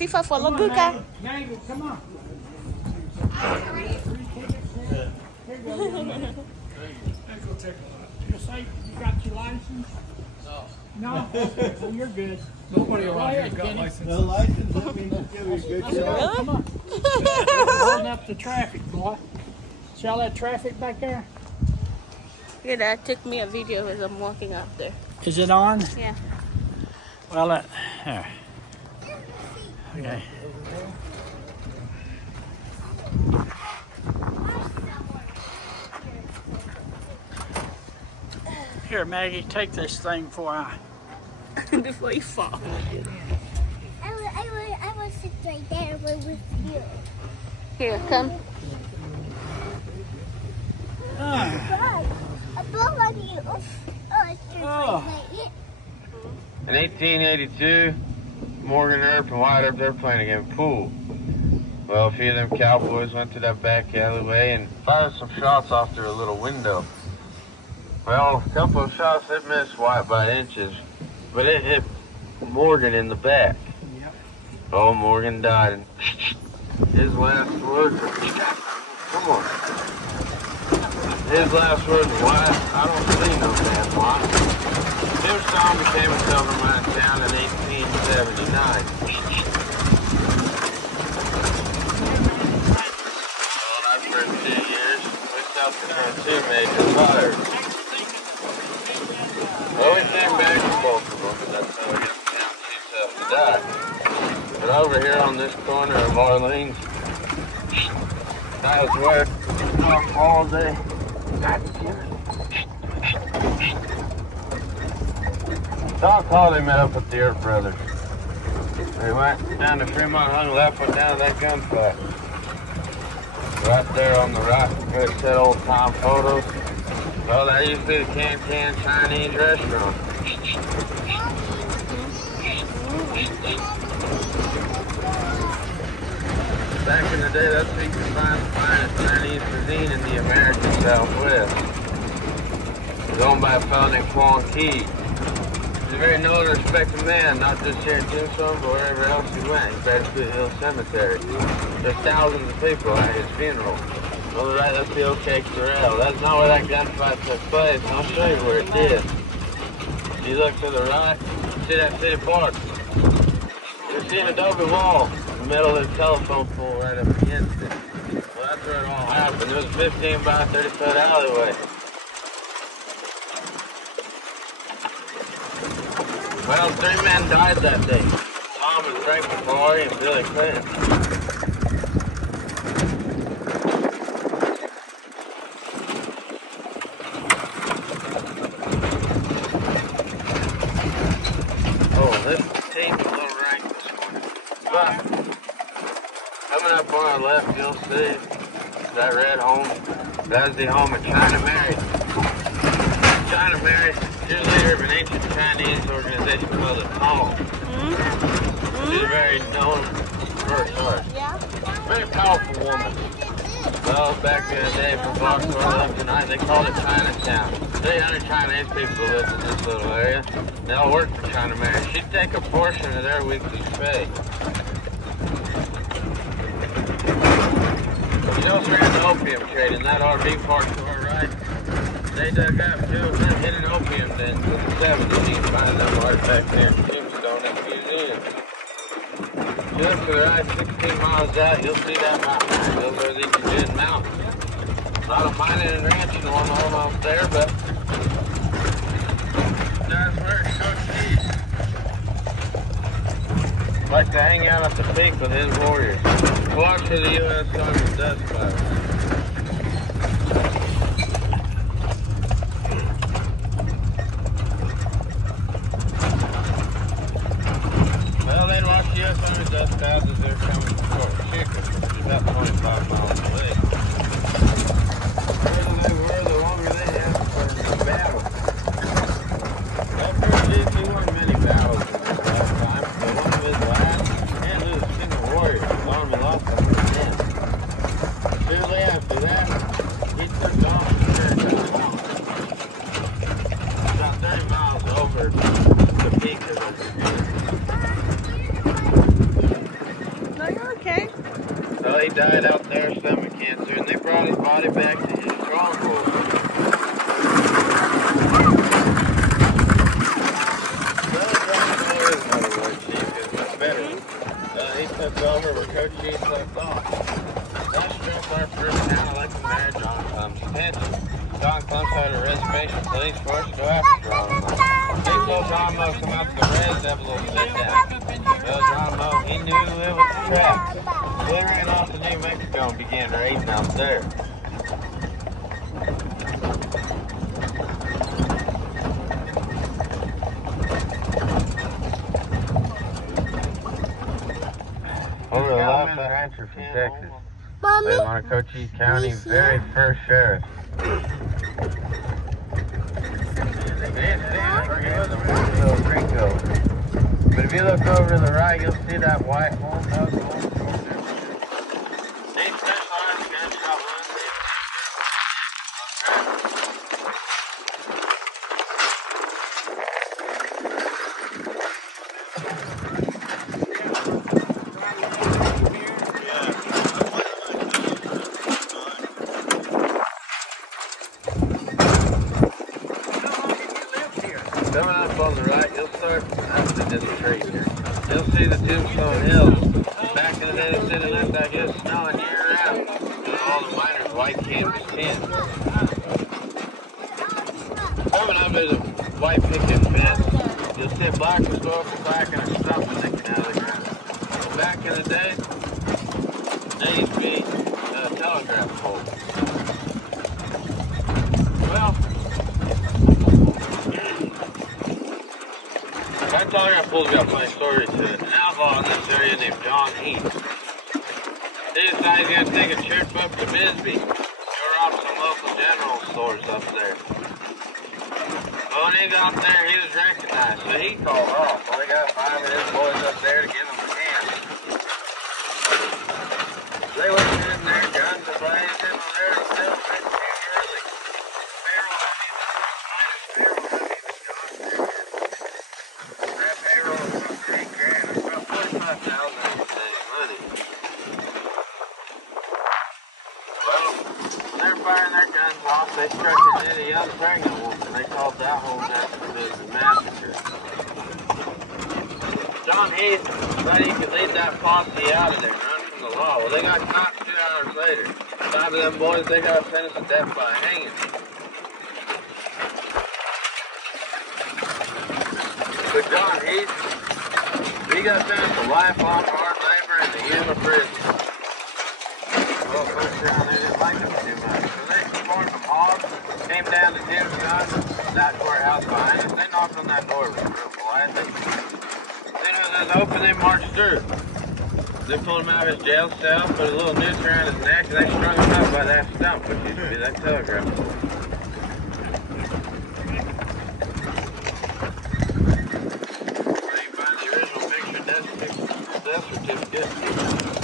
Sifa for Labuka. Maggie, come on. You say you got your license? No. No? Well, you're good. Nobody around here got license. No license, that means it's gonna be good. Really? Come on. Holding up the traffic, boy. See all that traffic back there? Yeah, Dad, take me a video as I'm walking up there. Is it on? Yeah. Well, here. Okay. Here, Maggie, take this thing before I... Before you fall. I will sit right there with you. Here, come. A ball on you. In 1882, Morgan Earp and White Earp, they're playing a game of pool. Well, a few of them cowboys went to that back alleyway and fired some shots off through a little window. Well, a couple of shots, it missed White by inches, but it hit Morgan in the back. Yep. Oh, Morgan died. And his last words were, come on. His last words were, White, I don't see no man, White. Tombstone became a silver-mine town in 1879. Well, after 2 years, we suffered from 2 major fires. Well, we came back to both of them, and that's how we got the town itself to die. But over here on this corner of Orleans, that was where all day. Doc Hawley met up with the Earp brothers. They went down to Fremont, hung left, went down to that gunfight. Right there on the right, where it said old time photos. Well, that used to be the Can Chinese restaurant. Back in the day, that's where you could find the finest Chinese cuisine in the American Southwest. It was owned by a fellow named Quan Key. He's a very known and respected man, not just here in Tombstone, but wherever else he went. He buried at Boothill Cemetery. There's thousands of people at his funeral. On the right, that's the OK Corral. That's not where that gunfight took place. I'll show you where it did. If you look to the right, you see that city park. You see an adobe wall in the middle of the telephone pole right up against it. Well, that's where it all happened. It was a 15 by 30 foot alleyway. Well, 3 men died that day. Thomas Frank McCoy and Billy Clinton. Oh, this team's a little rank this morning. But, coming up on our left, you'll see that red home. That's the home of China Mary. China Mary. She's a leader of an ancient Chinese organization called the Tong. She's a very known very powerful woman. Well, back in the day, from Fox to up tonight, they called it Chinatown. 300 Chinese people lived in this little area. They all worked for China Mary. She'd take a portion of their weekly pay. She also ran the opium trade in that RV park to our right. They dug up 200 hidden opium dens in the 70s. You can find them right back there in Tombstone at the museum. You look to the right 16 miles out, you'll see that mountain. Those are the Eden Mountains. A lot of mining and ranching going on out there, but that's where Coach East likes to hang out at the peak with his warriors. Watch for the U.S. Army dust clouds. Well, they'd watch the U.S. Army dust clouds as they're coming from Fort Chicken, which is about 25 miles away. The further they were, the longer they had for the battle. Well, Coach East, he won many battles in his lifetime. But one of his last, he didn't lose a single warrior. His army lost 100 men. Soon anticipation police force go after Geronimo. Big little Geronimo come out to the res, have a little sit down. Well, Geronimo, he knew to live with the trap. So they ran off to New Mexico and began raiding out there. Over the left rancher from Texas. Live on Cochise County, very first sheriff. But if you look over to the right, you'll see that white home house. They specialize in gunshot wounds. Coming up on the right, you'll start after this tree here. You'll see the Tombstone Hills. Back in the day, they said it looked like it was snowing year round. All the miners white canvas tents. Coming up is a white picket fence. You'll see a black historical plaque and a stump sticking out of the ground. Back in the day, there used to be a telegraph pole. Well, that telegraph pole's got a funny story to it. An outlaw in this area named John Heath. He decided he was going to take a trip up to Bisbee. Go rob some local general stores up there. Well, when he got there, he was recognized, so he called off. Well, he got 5 of his boys up there to give him a hand. They went in there, guns ablazing, and they were still pretty early. Payroll was $3 grand. It's about $45,000 in today's money. Well, when they were firing their guns off, they struck and hit a young pregnant woman. They called that whole massacre the massacre. John Heath thought he could lead that posse out of there and run from the law. Well, they got caught 2 hours later. 5 of them boys, they got sentenced to death by hanging. But John Heath, he got sentenced to lifelong hard labor in the Yuma prison. Well, folks around there didn't like him too much. So they formed some hogs, came down to Tombstone, that courthouse behind us. They knocked on that door real politely. Then when it was open, they marched through. They pulled him out of his jail cell, put a little noose around his neck, and they strung him up by that stump, which used to be that telegraph pole. Death certificate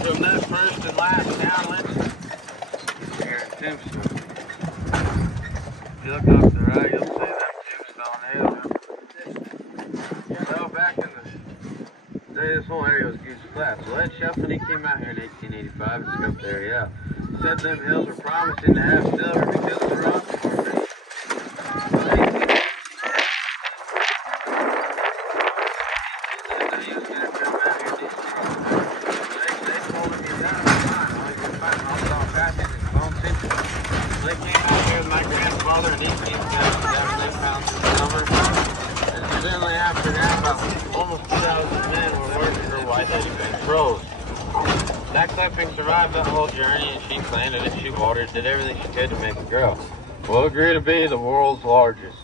from that first and last townlet here in Tombstone. If you look off to the right, you'll see that Tombstone Hill. Well, back in the day, this whole area was Goose Flat. So Ed Shufflin, he came out here in 1885 and scoped the area out. Said them hills were promising to have silver because of the rock formation. That clipping survived the whole journey, and she planted it, she watered it, did everything she could to make it grow. Will agree to be the world's largest.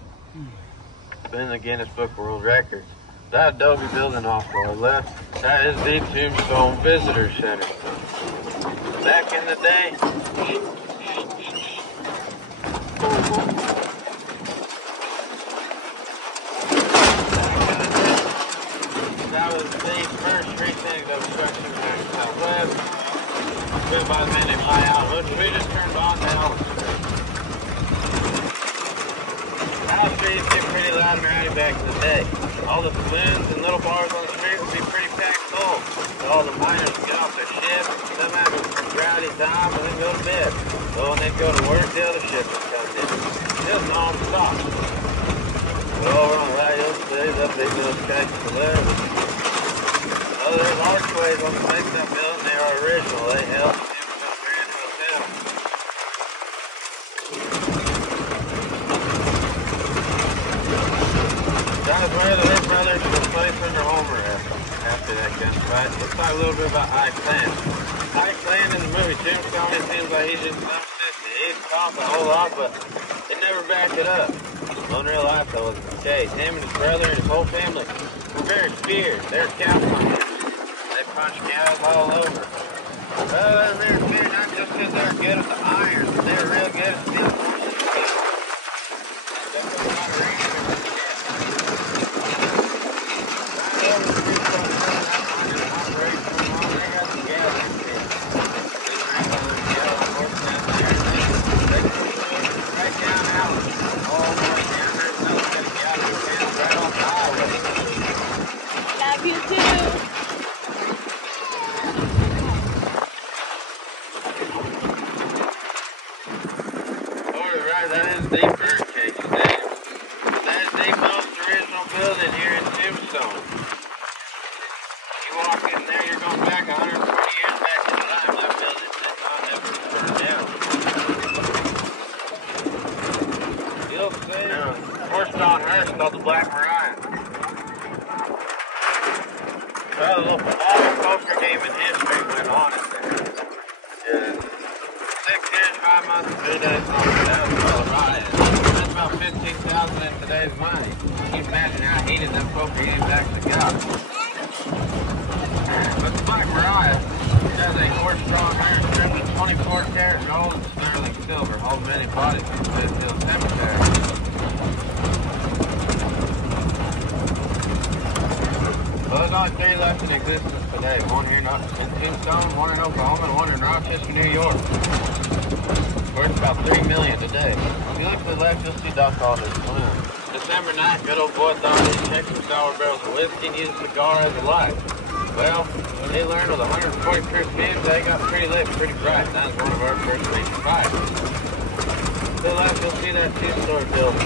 It's been in the Guinness Book of World Records. That adobe building off to our left, that is the Tombstone Visitor Center. Back in the day, that was the first precinct of structure here in Southwest. Built by the man named High Out, which we just turned on to Ellis Street. Ellis Street used to get pretty loud and rowdy back in the day. All the saloons and little bars on the street would be pretty packed full. So all the miners would get off their shift, some have a rowdy time, and then go to bed. So when they'd go to work, the other shift would come in. Just non-stop. But over on the right, you'll see that big little sketch to there. Oh, there's archways on the face of that building. They are original. They helped Tombstone Grand Hotel. Her brothers were placed under home arrest after that gunfight. Let's talk a little bit about Ike Land. Ike Land in the movie Tombstone, it seems like he's just some sister. He'd talk a whole lot, but it never backed it up. In real life, that wasn't the case. Him and his brother and his whole family were very fierce. They're cow hunters. They punch cows all over. Oh, they're fierce not just because they're good at the iron. They're real good at stealing horses. Love you too. That is the birdcage stand. That is the most original building here in Tombstone. You walk in there, you're going back 140 years back in time. That building did not ever burn down. You'll see a horse on hearse called the Black Mariah. Well, a little poker game in history went on in there. 6 years, 5 months, 2 days long. That was well riot. That's about 15,000 in today's money. Can you imagine how heated them poker games actually got? But the Black Mariah has a horse-drawn iron trimmed with 24-karat gold and sterling silver, holds many bodies from Boothill Cemetery. Well, there's only 3 left in existence today. One here in Tombstone, one in Oklahoma, and one in Rochester, New York. Worth about $3 million today. If you look to the left, you'll see Doc Alder's twin. December 9th, good old boy thought he'd check some sour barrels of whiskey and use a cigar as a light. Well, when they learned with 140 proof fumes, they got pretty lit, pretty bright. That was one of our first major fires. To the left, you'll see that 2-story building.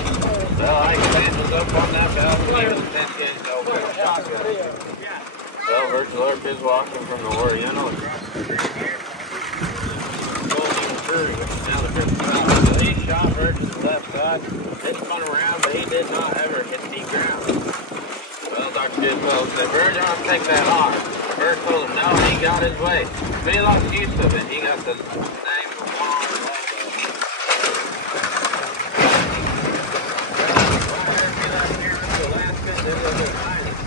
Well, Ike Land was up on that balcony with a 10-gauge old shotgun. Well, Virtual Earth is walking from the Oriental across the street here. Now the first time, so he shot Bird to the left side. It spun around, but he did not ever hit the ground. Well, Dr. Boothill said, Bird, don't take that arm. Bird told him no, and he got his way. But he lost use of it. He got the name of one arm.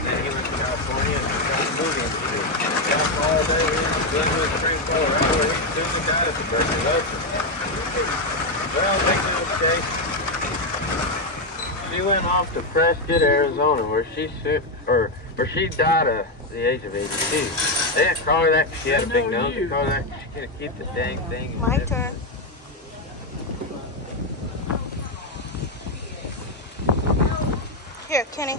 Then he went to California and got moving to all day. Glenwood Springs, Colorado. He soon died at the tuberculosis. Well, big news case. She went off to Prescott, Arizona, where she died at the age of 82. They didn't call her that because she had a big nose. They called her that because she couldn't keep the dang thing. My turn. Here, Kenny.